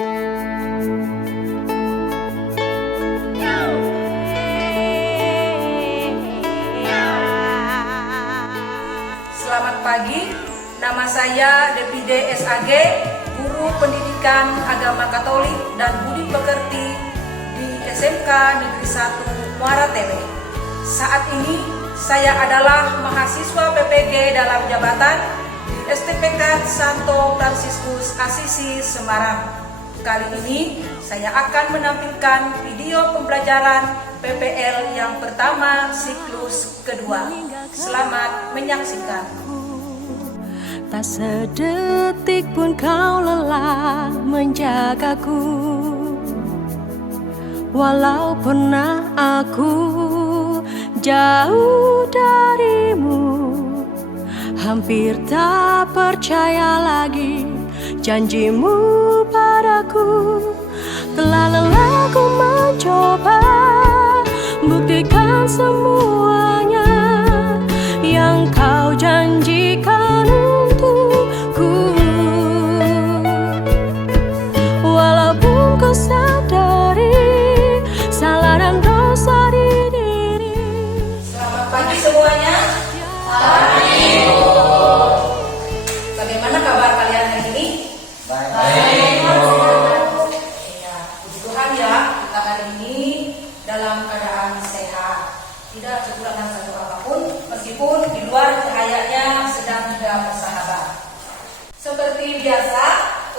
Selamat pagi, nama saya Depide SAG, Guru Pendidikan Agama Katolik dan Budi Pekerti di SMK Negeri 1 Muara Tele. Saat ini saya adalah mahasiswa PPG dalam jabatan di STPK Santo Fransiskus Asisi Semarang. Kali ini saya akan menampilkan video pembelajaran PPL yang pertama siklus kedua. Selamat menyaksikan. Tak sedetik pun kau lelah menjagaku, walau pernah aku jauh darimu. Hampir tak percaya lagi janjimu padaku. Telah lelah ku mencoba buktikan semuanya yang kau janjikan untukku. Walaupun kau sadari salah dan dosa di diri. Selamat pagi semuanya. Pagi. Bagaimana kabar kalian hari ini? Baik. Ya, puji Tuhan ya, kita hari ini dalam keadaan sehat, tidak kekurangan satu apapun, meskipun di luar cahayanya sedang tidak bersahabat. Seperti biasa,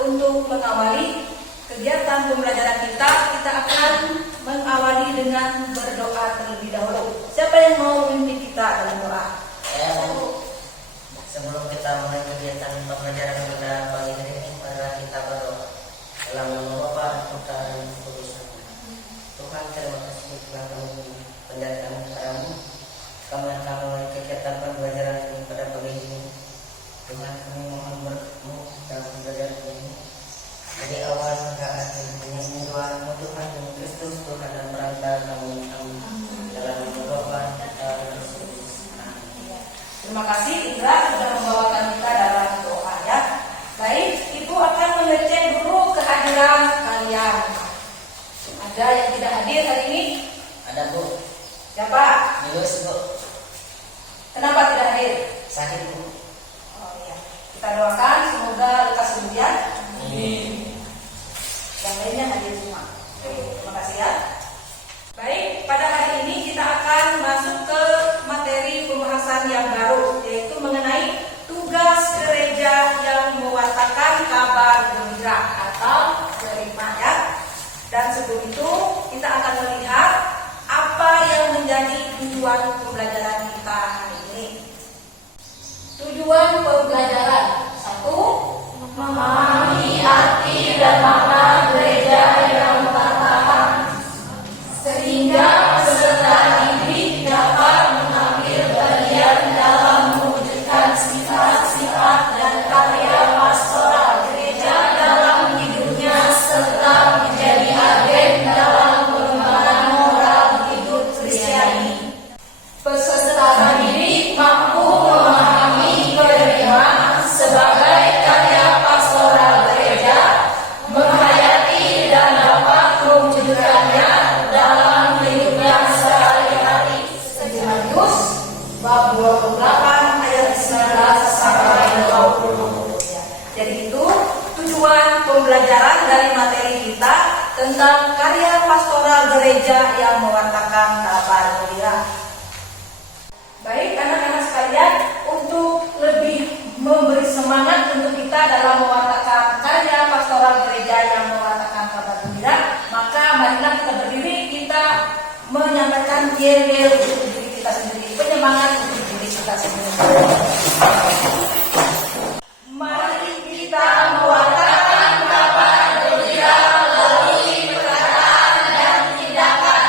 untuk mengawali kegiatan pembelajaran kita akan mengawali dengan berdoa terlebih dahulu. Siapa yang mau memimpin kita dalam doa? Sebelum kita mulai kegiatan pembelajaran pada pagi hari ini, mari kita berdoa. Dalam nama Bapa, Putra dan Roh Kudus. Tuhan, terima kasih telah kami penjarakan kepadamu. Kami akan mulai kegiatan pembelajaran ini pada pagi ini. Tuhan, kami mohon berkat-Mu dalam pembelajaran ini. Dari awal hingga akhir, hanya doamu Tuhan yang Kristus, Tuhan dan perantara kami. Dalam nama Bapa, Putra dan Roh Kudus. Amin. Terima kasih Indra sudah membawakan kita dalam doa ya. Baik, Ibu akan mengecek dulu kehadiran kalian. Ada yang tidak hadir hari ini? Ada Bu. Siapa? Yus Bu. Kenapa tidak hadir? Sakit Bu. Oh iya. Kita doakan semoga lekas sembuh. Amin. Yang lainnya hadir semua. Oke, terima kasih ya. Baik, pada hari ini kita akan masuk ke materi pembahasan yang baru, yaitu mengenai tugas gereja yang mewartakan kabar gembira atau kerima ya. Dan sebelum itu kita akan melihat apa yang menjadi tujuan pembelajaran kita hari ini. Tujuan pembelajaran 1. Memahami arti dan makna gereja yang mewartakan, sehingga peserta didik dapat mengambil bagian dalam mewujudkan sifat-sifat dan karya pastoral gereja dalam hidupnya, serta menjadi agen dalam pengembangan moral hidup Kristiani. Peserta didik mampu memahami kerima sebagai karya pastoral gereja, menghayati dan dapat mewujudkannya dalam hidupnya sehari-hari. Matius bab 28 ayat 19 sampai 20. Jadi itu tujuan pembelajaran dari materi kita tentang karya pastoral gereja yang mewartakan kabar gembira. Baik anak-anak sekalian, untuk lebih memberi semangat untuk kita dalam mewartakan karya pastoral gereja yang mewartakan kabar gembira, maka marilah kita berdiri, kita menyampaikan yel-yel untuk diri kita sendiri, penyemangat untuk diri kita sendiri. Mari kita mewartakan kabar gembira melalui perkataan dan tindakan.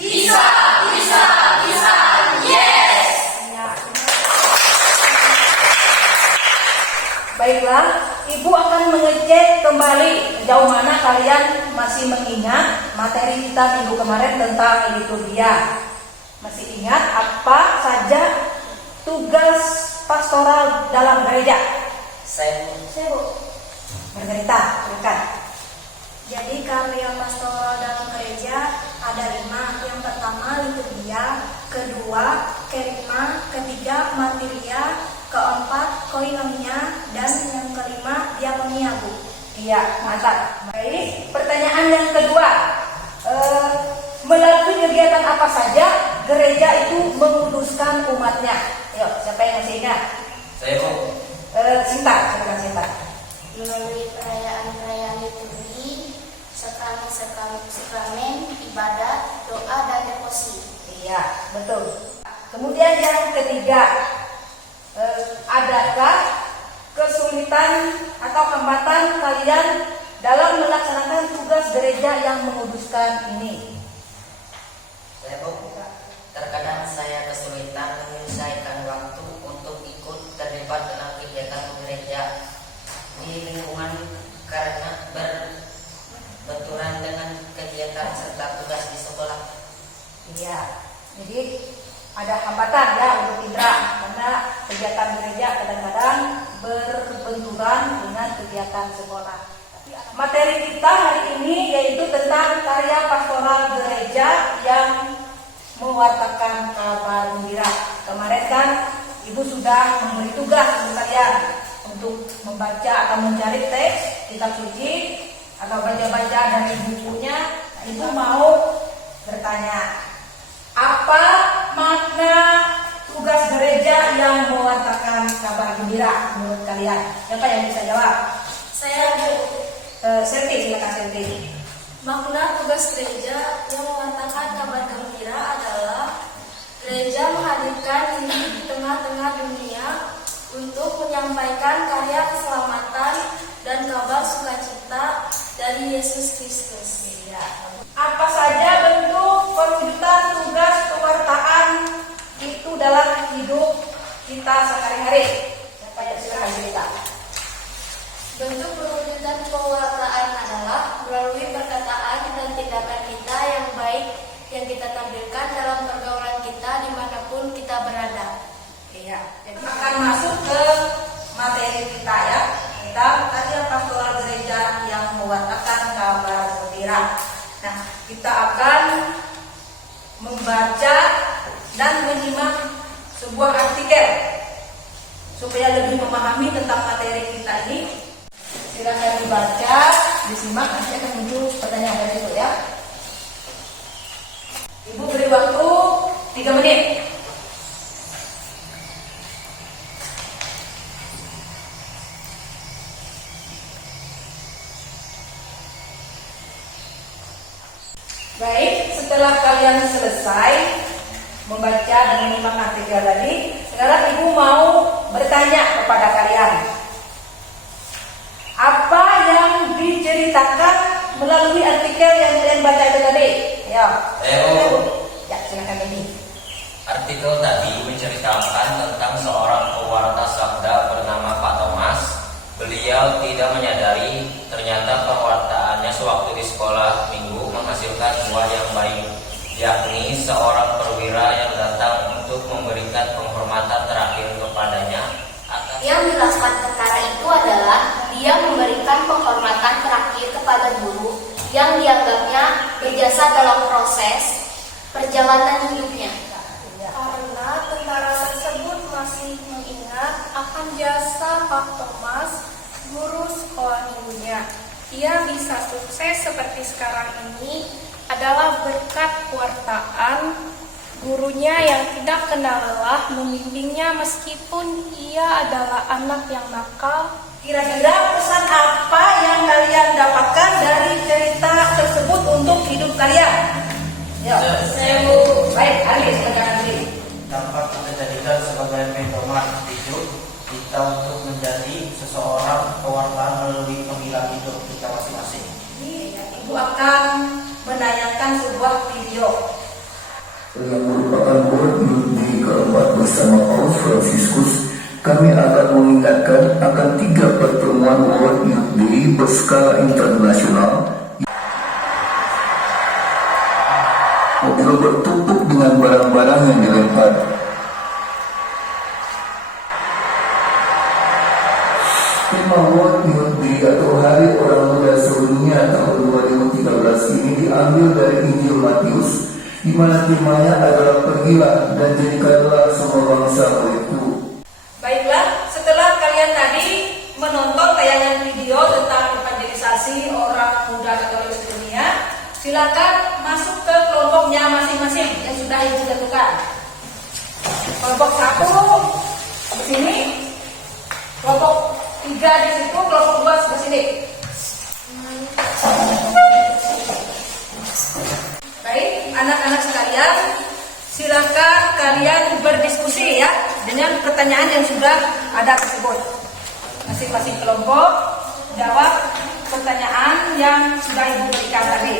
Bisa, yes! Ya. Baiklah, Ibu akan mengecek kembali sejauh mana kalian masih mengingat materi kita minggu kemarin tentang liturgia. Masih ingat apa saja tugas pastoral dalam gereja? Saya Bu. Margarita, silakan. karya pastoral dalam gereja ada 5. Yang pertama liturgia, kedua kerigma, ketiga martiria, keempat koinonia, dan yang kelima diakonia, Bu. Iya, mantap. Baik, pertanyaan yang kedua. Melalui kegiatan apa saja gereja itu menguduskan umatnya? Ayo, siapa yang masih ingat? Saya Bu. Sinta, silakan Sinta. Melalui perayaan-perayaan liturgi, sakramen, ibadat, doa, dan devosi. Iya, betul. Kemudian yang ketiga, adakah kesulitan atau hambatan kalian dalam melaksanakan tugas gereja yang menguduskan ini? Saya Bu. Terkadang saya kesulitan menyelesaikan waktu untuk ikut terlibat dalam kegiatan gereja di lingkungan karena berbenturan dengan kegiatan serta tugas di sekolah. Iya, jadi ada hambatan ya untuk Indra karena kegiatan gereja kadang-kadang berbenturan dengan kegiatan sekolah. Materi kita hari ini yaitu tentang karya pastoral gereja yang mewartakan kabar gembira. Kemarin kan Ibu sudah memberi tugas untuk kalian untuk membaca atau mencari teks kitab suci atau baca-baca dari bukunya. Ibu mau bertanya, apa makna tugas gereja yang mewartakan kabar gembira menurut kalian? Siapa yang bisa jawab? Saya Bu. Serti, silakan Serti. Makna tugas gereja yang mewartakan kabar gembira adalah gereja menghadirkan diri di tengah-tengah dunia untuk menyampaikan karya keselamatan dan kabar sukacita dari Yesus Kristus. Apa saja bentuk perwujudan tugas pewartaan itu dalam hidup kita sehari-hari? Siapa yang silakan cerita? Bentuk perwujudan pewartaan adalah melalui perkataan dan tindakan kita yang baik yang kita tampilkan dalam pergaulan kita dimanapun kita berada. Iya, jadi akan masuk ke materi kita ya tentang karya pastoral gereja yang mewartakan kabar gembira. Nah, kita akan membaca dan menyimak sebuah artikel supaya lebih memahami tentang materi kita ini. Silakan dibaca, disimak, nanti akan muncul pertanyaan dari itu ya. Ibu beri waktu 3 menit. Baik, setelah kalian selesai membaca dan menyimak artikel tadi, sekarang Ibu mau bertanya kepada kalian. Apa yang diceritakan melalui artikel yang kalian baca itu tadi? Ya. Ya, silakan ini. Artikel tadi menceritakan tentang seorang pewarta sabda bernama Pak Thomas. Beliau tidak menyadari ternyata pewartaannya sewaktu di sekolah minggu menghasilkan buah yang baik, yakni seorang perwira yang datang untuk memberikan penghormatan terakhir kepadanya. Yang menjelaskan perkara itu adalah dia memberikan penghormatan terakhir kepada guru yang dianggapnya berjasa dalam proses perjalanan hidupnya. Karena tentara tersebut masih mengingat akan jasa Pak Thomas, guru sekolah minggunya. Ia bisa sukses seperti sekarang ini adalah berkat pewartaan gurunya yang tidak kenal lelah membimbingnya meskipun ia adalah anak yang nakal. Kira-kira pesan apa yang kalian dapatkan dari cerita tersebut untuk hidup kalian? Ya, baik, Ali, silakan Ali. Dapat kita jadikan sebagai pedoman hidup kita untuk menjadi seseorang pewartaan melalui pemilihan hidup kita masing-masing. Ibu akan menayangkan sebuah video yang merupakan World Youth Day keempat bersama Paus Fransiskus. Kami akan mengingatkan akan 3 pertemuan World Youth Day berskala internasional mobil bertumpuk dengan barang-barang yang dilempar. Tema World Youth Day atau Hari Orang Muda Sedunia tahun 2013 diambil dari Injil Matius, di mana firman-Nya adalah pergilah dan jadikanlah semua bangsa muridku. Baiklah, setelah kalian tadi menonton tayangan video tentang evangelisasi orang muda Katolik sedunia, silakan masuk ke kelompoknya masing-masing yang sudah ditentukan. Kelompok 1 di sini, kelompok 3 di situ, kelompok 2 sebelah sini. Baik, anak-anak sekalian, silakan kalian berdiskusi ya dengan pertanyaan yang sudah ada tersebut. Masing-masing kelompok jawab pertanyaan yang sudah Ibu berikan tadi.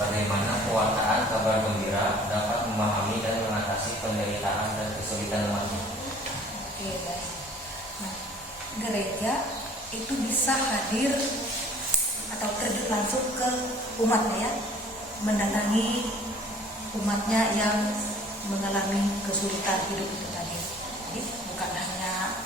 Bagaimana pewartaan kabar gembira dapat memahami dan mengatasi penderitaan dan kesulitan umatnya? Oke, baik. Nah, gereja itu bisa hadir atau terjun langsung ke umatnya ya, mendatangi umatnya yang mengalami kesulitan hidup itu tadi. Jadi bukan hanya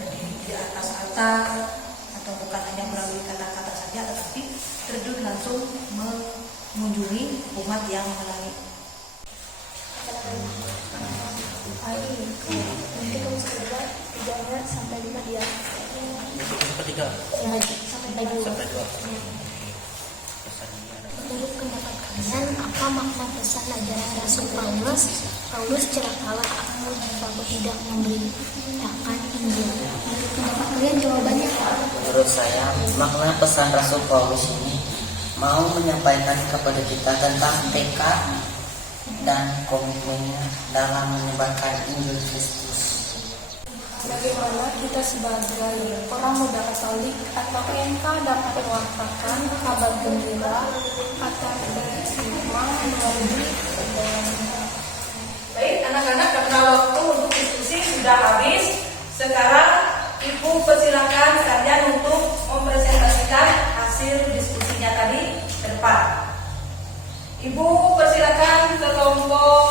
berdiri di atas altar atau bukan hanya melalui kata-kata saja, tetapi terjun langsung mengunjungi umat yang mengalami. Nanti kamu sekedar 3 sampai 5 dia. Sampai 2. Menurut pendapat kalian, apa makna pesan ajaran Rasul Paulus? Paulus celakalah aku kalau tidak memberitakan Injil. Menurut pendapat kalian jawabannya apa? Menurut saya, makna pesan Rasul Paulus ini mau menyampaikan kepada kita tentang tekad dan komitmennya dalam menyebarkan Injil Kristus. Bagaimana kita sebagai orang muda Katolik atau EMK dapat mewartakan kabar gembira atau firman melalui perjalanan. Baik, anak-anak, karena waktu untuk diskusi sudah habis, sekarang Ibu persilakan kalian untuk mempresentasikan hasil diskusinya tadi ke depan. Ibu persilakan ke kelompok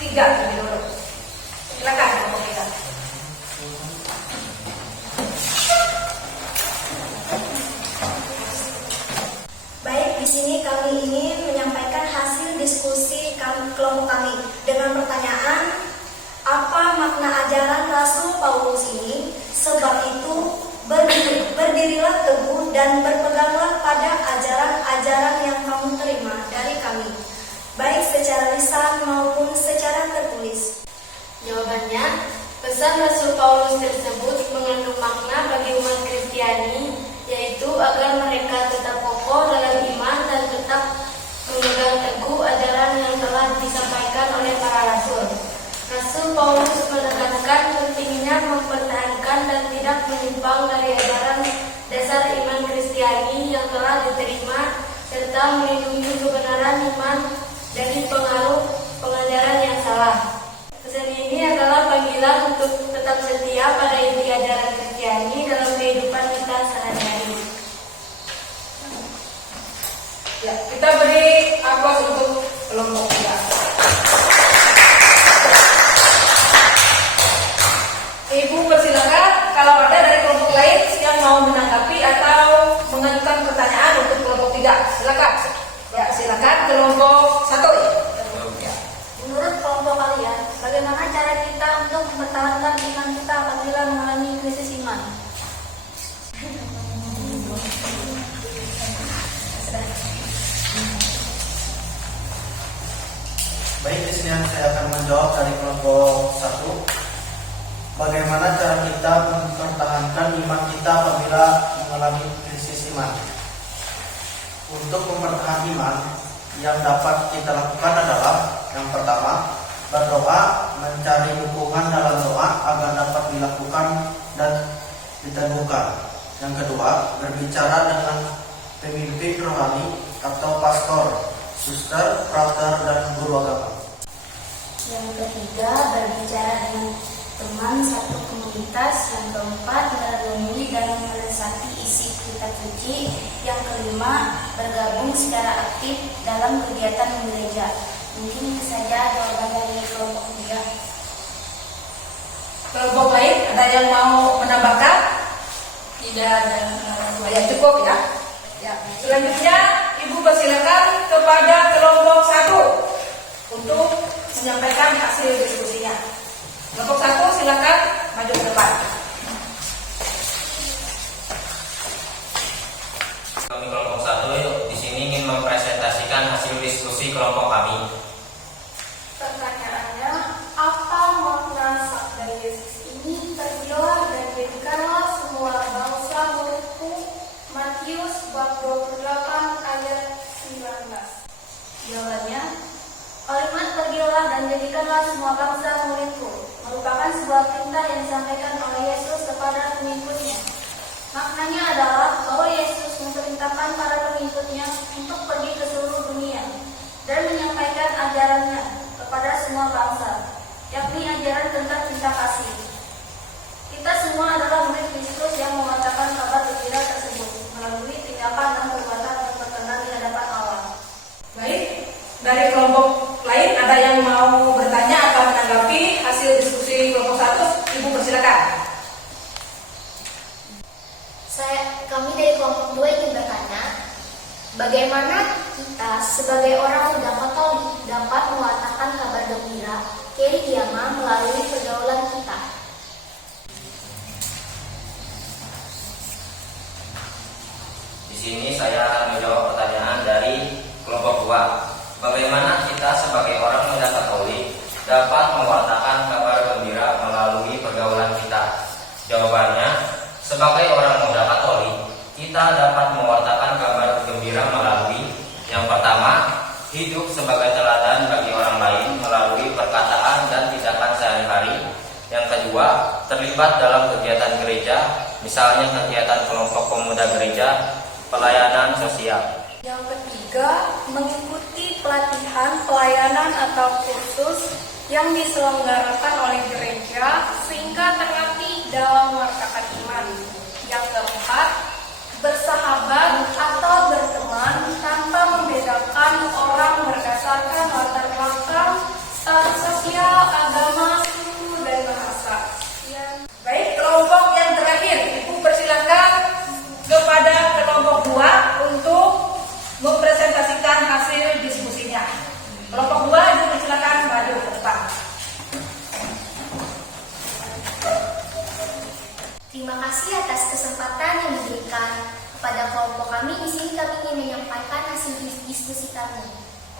3 terlebih dulu. Silakan kelompok 3. Baik, di sini kami ingin menyampaikan hasil diskusi kelompok kami dengan pertanyaan, apa makna ajaran Rasul Paulus ini? Sebab itu berdirilah teguh dan berpeganglah pada ajaran-ajaran yang kamu terima dari kami, baik secara lisan maupun secara tertulis. Jawabannya, pesan Rasul Paulus tersebut mengandung makna bagi umat Kristiani, yaitu agar mereka tetap kokoh dalam iman dan tetap memegang teguh ajaran yang telah disampaikan oleh para rasul. Rasul Paulus menekankan pentingnya mempertahankan dan tidak menyimpang dari ajaran dasar iman Kristiani yang telah diterima, serta melindungi kebenaran iman dari pengaruh pengajaran yang salah. Pesan ini adalah panggilan untuk tetap setia pada inti ajaran Kristiani dalam kehidupan kita sehari-hari. Ya, kita beri aplaus untuk kelompok 3. Ibu persilakan kalau ada dari kelompok lain yang mau menanggapi atau mengajukan pertanyaan untuk kelompok 3. Silakan. Ya, silakan kelompok 1. Ya. Menurut kelompok kalian, bagaimana cara kita untuk mempertahankan iman kita apabila mengalami krisis iman? Baik, di sini saya akan menjawab dari kelompok 1. Bagaimana cara kita mempertahankan iman kita apabila mengalami krisis iman? Untuk mempertahankan iman, yang dapat kita lakukan adalah yang pertama, berdoa, mencari dukungan dalam doa agar dapat dilakukan dan diteguhkan. Yang kedua, berbicara dengan pemimpin rohani atau pastor, suster, frater, dan guru agama. Yang ketiga, berbicara dengan teman satu komunitas. Yang keempat, merenungkan suci. Yang kelima, bergabung secara aktif dalam kegiatan gereja. Mungkin itu saja jawaban dari kelompok 3. Kelompok lain ada yang mau menambahkan? Tidak ada. Ya cukup ya. Ya. Selanjutnya Ibu persilakan kepada kelompok 1 untuk menyampaikan hasil diskusinya. Kelompok 1 silakan maju ke depan. Kami kelompok 1 di sini ingin mempresentasikan hasil diskusi kelompok kami. Pertanyaannya, apa makna sabda Yesus ini? Pergilah dan jadikanlah semua bangsa muridku. Matius bab 28 ayat 19. Jawabannya, kalimat pergilah dan jadikanlah semua bangsa muridku merupakan sebuah perintah yang disampaikan oleh Yesus kepada pengikutnya. Maknanya adalah bahwa Yesus memerintahkan para pengikutnya untuk pergi ke seluruh dunia dan menyampaikan ajarannya kepada semua bangsa, yakni ajaran tentang cinta kasih. Kita semua adalah murid Kristus yang mengatakan kabar gembira tersebut melalui tindakan dan perbuatan yang berkenan di hadapan Allah. Baik, dari kelompok lain ada yang mau bertanya atau menanggapi hasil diskusi kelompok 1? Ibu persilakan. Kami dari kelompok 2 ingin bertanya, bagaimana kita sebagai orang muda Katolik dapat mewartakan kabar gembira Kerigiama melalui pergaulan kita? Di sini saya akan menjawab pertanyaan dari kelompok 2. Bagaimana kita sebagai orang muda Katolik dapat mewartakan kabar gembira melalui pergaulan kita? Jawabannya, sebagai orang muda Katolik, kita dapat mewartakan kabar gembira melalui yang pertama, hidup sebagai teladan bagi orang lain melalui perkataan dan tindakan sehari-hari. Yang kedua, terlibat dalam kegiatan gereja, misalnya kegiatan kelompok pemuda gereja, pelayanan sosial. Yang ketiga, mengikuti pelatihan, pelayanan atau kursus yang diselenggarakan oleh gereja sehingga terlatih dalam mewartakan iman. Yang keempat, bersahabat atau berteman tanpa membedakan orang berdasarkan latar belakang, status sosial, agama, suku, dan bahasa. Baik, kelompok yang terakhir, Ibu persilakan kepada kelompok 2 untuk mempresentasikan hasil diskusinya. Kelompok 2, Ibu persilakan maju ke depan. Terima kasih atas kesempatan yang diberikan kepada kelompok kami. Di sini kami ingin menyampaikan hasil diskusi kami.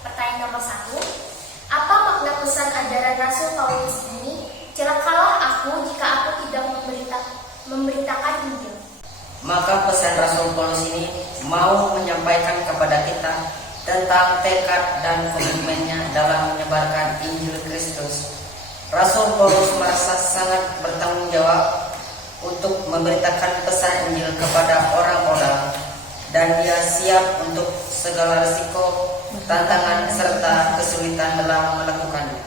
Pertanyaan nomor 1, apa makna pesan ajaran Rasul Paulus ini? Celakalah aku jika aku tidak memberitakan Injil. Maka pesan Rasul Paulus ini mau menyampaikan kepada kita tentang tekad dan komitmennya dalam menyebarkan Injil Kristus. Rasul Paulus merasa sangat bertanggung jawab untuk memberitakan pesan Injil kepada orang-orang, dan dia siap untuk segala risiko, tantangan, serta kesulitan dalam melakukannya.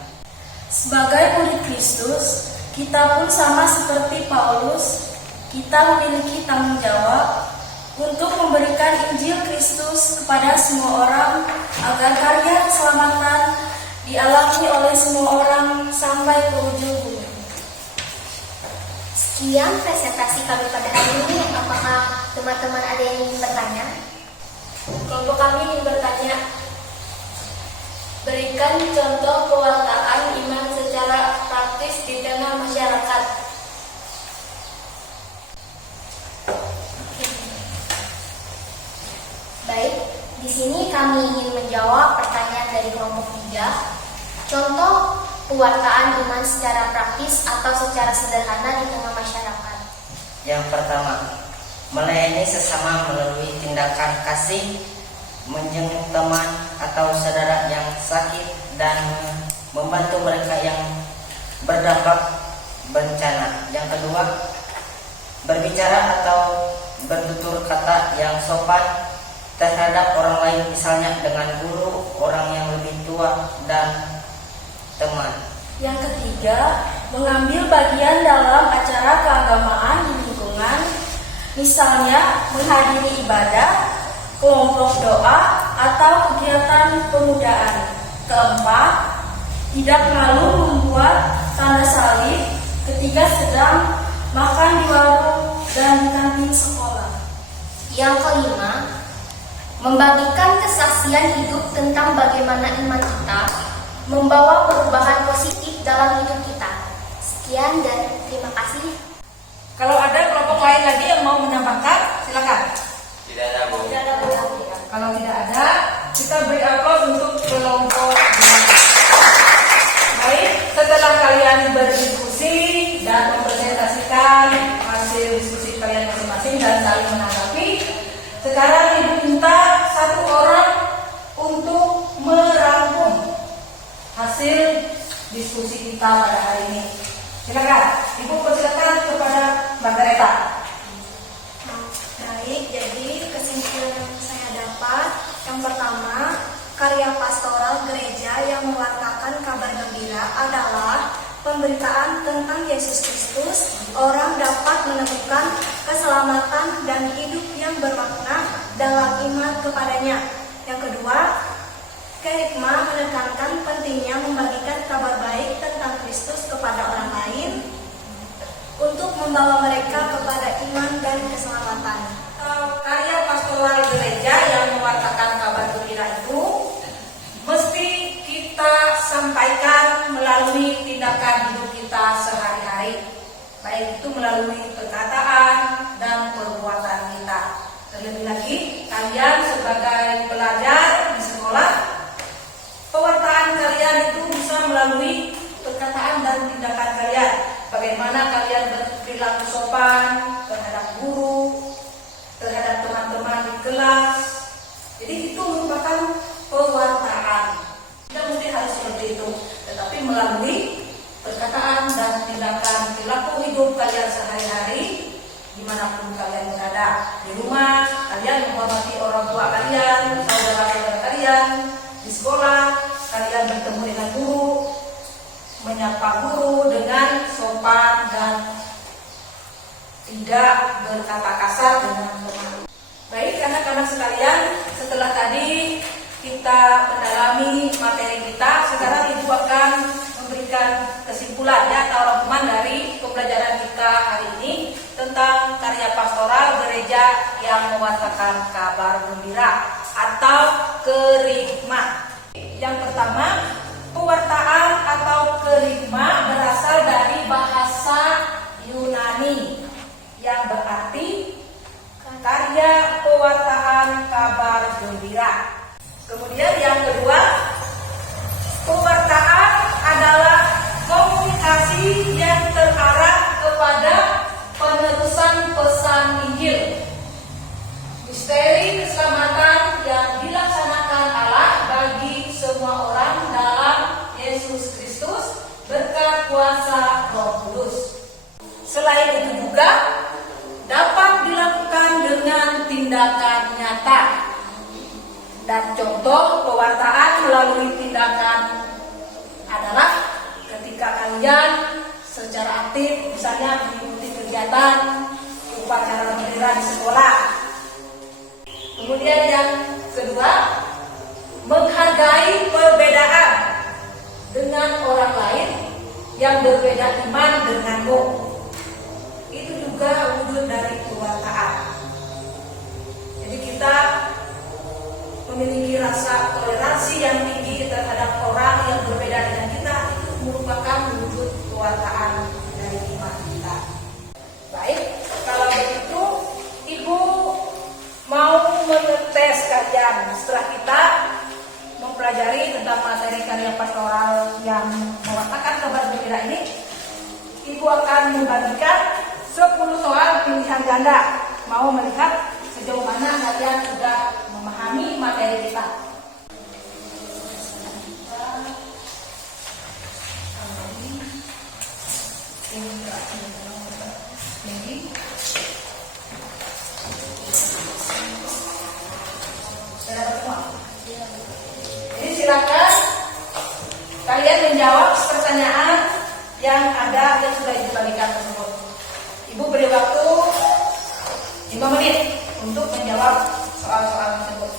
Sebagai murid Kristus, kita pun sama seperti Paulus, kita memiliki tanggung jawab untuk memberikan Injil Kristus kepada semua orang agar karya keselamatan dialami oleh semua orang sampai ke ujung bumi. Sekian presentasi kami pada hari ini. Apakah teman-teman ada yang ingin bertanya? Kelompok kami ingin bertanya, berikan contoh pewartaan iman secara praktis di tengah masyarakat. Baik, di sini kami ingin menjawab pertanyaan dari kelompok 3. Contoh pewartaan iman secara praktis atau secara sederhana di tengah masyarakat. Yang pertama, melayani sesama melalui tindakan kasih, menjenguk teman atau saudara yang sakit, dan membantu mereka yang berdampak bencana. Yang kedua, berbicara atau bertutur kata yang sopan terhadap orang lain, misalnya dengan guru, orang yang lebih tua, dan teman. Yang ketiga, mengambil bagian dalam acara keagamaan di lingkungan, misalnya menghadiri ibadah, kelompok doa, atau kegiatan pemudaan. Keempat, tidak malu membuat tanda salib ketika sedang makan di warung dan di kantin sekolah. Yang kelima, membagikan kesaksian hidup tentang bagaimana iman kita membawa perubahan positif dalam hidup kita. Sekian dan terima kasih. Kalau ada kelompok lain lagi yang mau menambahkan, silakan. Tidak ada, Bu. Kalau tidak ada, kita beri aplaus untuk kelompok dua. Baik, setelah kalian berdiskusi dan mempresentasikan hasil diskusi kalian masing-masing dan saling menanggapi, sekarang Ibu minta satu orang untuk merangkum hasil diskusi kita pada hari ini. Silakan, Ibu persilakan kepada Mbak Teresa. Baik, jadi kesimpulan yang saya dapat, yang pertama, karya pastoral gereja yang mewartakan kabar gembira adalah pemberitaan tentang Yesus Kristus. Orang dapat menemukan keselamatan dan hidup yang bermakna dalam iman kepadanya. Yang kedua, Kerikma menekankan pentingnya membagikan kabar baik tentang Kristus kepada orang lain untuk membawa mereka kepada iman dan keselamatan. Karya pastoral gereja yang mewartakan kabar gembira itu mesti kita sampaikan melalui tindakan hidup kita sehari-hari, baik itu melalui perkataan dan perbuatan kita. Terlebih lagi, kalian sebagai pelajar di sekolah, pewartaan kalian itu bisa melalui perkataan dan tindakan kalian. Bagaimana kalian berperilaku sopan terhadap guru, terhadap teman-teman di kelas. Jadi itu merupakan pewartaan. Tidak mesti harus seperti itu, tetapi melalui perkataan dan tindakan perilaku hidup kalian sehari-hari, dimanapun kalian berada. Di rumah, kalian menghormati orang tua kalian, saudara-saudara kalian. Di sekolah, kalian bertemu dengan guru, menyapa guru dengan sopan dan tidak berkata kasar dengan teman. Baik, anak-anak sekalian, setelah tadi kita mendalami materi kita, sekarang Ibu akan memberikan kesimpulan atau rangkuman dari pembelajaran kita hari ini tentang karya pastoral gereja yang mewartakan kabar gembira atau kerikma. Yang pertama, pewartaan atau kerikma berasal dari bahasa Yunani yang berarti karya pewartaan kabar gembira. Kemudian yang kedua, pewartaan adalah komunikasi yang terarah kepada penerusan pesan Injil. Misteri keselamatan yang dilaksanakan Allah bagi semua orang dalam Yesus Kristus berkat kuasa Roh Kudus. Selain itu juga dapat dilakukan dengan tindakan nyata. Dan contoh pewartaan melalui tindakan adalah ketika kalian secara aktif misalnya mengikuti kegiatan upacara bendera di sekolah. Kemudian yang kedua, menghargai perbedaan dengan orang lain yang berbeda iman denganmu. Itu juga wujud dari pewartaan. Jadi kita memiliki rasa toleransi yang tinggi terhadap orang yang berbeda dengan kita, itu merupakan wujud pewartaan dari iman kita. Baik, kalau begitu Ibu mau mengetes kalian setelah kita mempelajari tentang materi karya pastoral yang mewartakan kabar gembira ini. Ibu akan membagikan 10 soal pilihan ganda. Mau melihat sejauh mana kalian sudah memahami materi kita. Jadi silakan kalian menjawab pertanyaan yang ada yang sudah dibagikan tersebut. Ibu beri waktu 5 menit untuk menjawab soal-soal tersebut.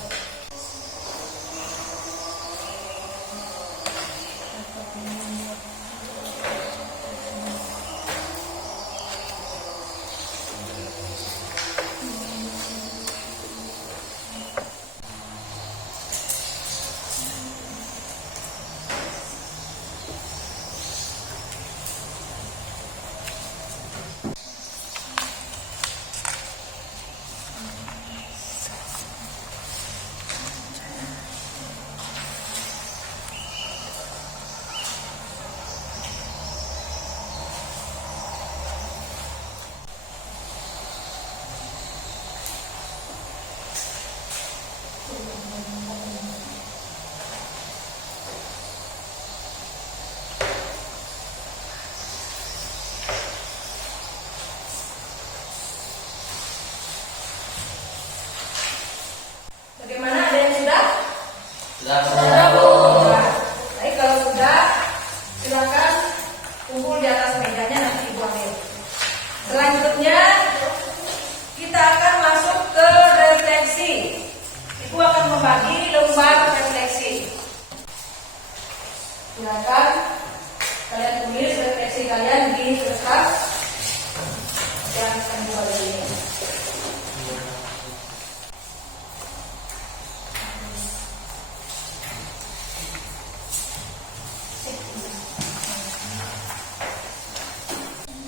Bagaimana, ada yang sudah? Sudah, Bu. Baik, kalau sudah, silakan kumpul di atas mejanya, nanti Ibu ambil. Selanjutnya, kita akan masuk ke refleksi. Ibu akan membagi lembar refleksi. Silakan kalian tulis refleksi kalian di kertas yang akan dibagi ini.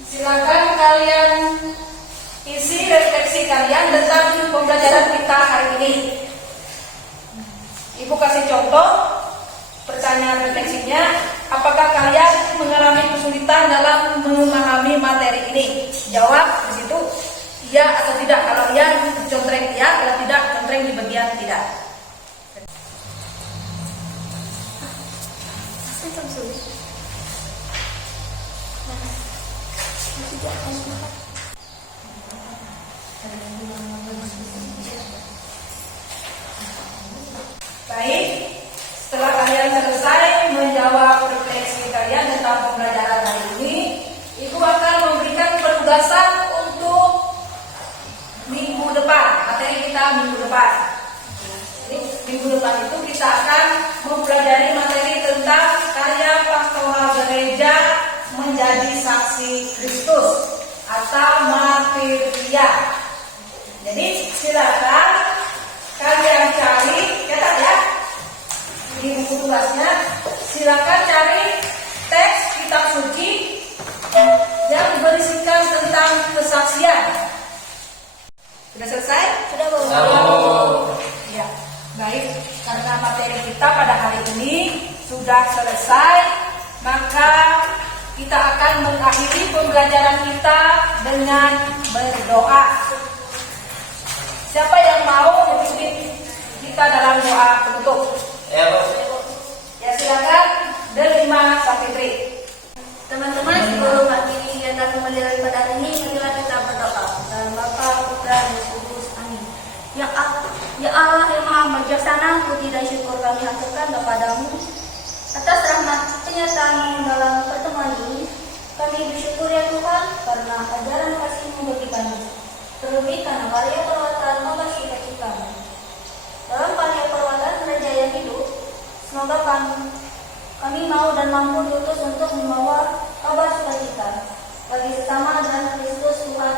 Silakan kalian isi refleksi kalian tentang pembelajaran kita hari ini. Ibu kasih contoh pertanyaan refleksinya. Apakah kalian mengalami kesulitan dalam memahami materi ini? Jawab di situ iya atau tidak. Kalau iya, contreng iya. Kalau tidak, contreng di bagian tidak. Baik, setelah kalian selesai menjawab refleksi kalian tentang pembelajaran hari ini, Ibu akan memberikan penugasan untuk minggu depan, materi kita minggu depan. Jadi, minggu depan itu kita akan mempelajari materi tentang karya pastoral gereja menjadi saksi Kristus atau martiria. Jadi silakan kalian cari, catat ya di buku tugasnya. Silakan cari teks kitab suci yang berisikan tentang kesaksian. Sudah selesai? Sudah, Bu. Ya, baik. Karena materi kita pada hari ini sudah selesai, maka kita akan mengakhiri pembelajaran kita dengan berdoa. Siapa yang mau memimpin kita dalam doa penutup? Ya, Bu. Ya, silakan. Delima Sapitri. Teman-teman, sebelum akhiri kegiatan pembelajaran pada hari ini, marilah kita berdoa. Dalam Bapa, Putra, dan Roh Kudus. Amin. Ya Allah yang Maha Bijaksana, puji dan syukur kami haturkan kepadamu atas rahmat penyertaan dalam pertemuan ini. Kami bersyukur ya Tuhan karena ajaran kasih-Mu bagi kami. Terlebih karena karya perwatan membersihkan kami. Dalam karya perwatan Raja yang hidup, semoga kami mau dan mampu diutus untuk membawa kabar sukacita bagi sesama dan Kristus Tuhan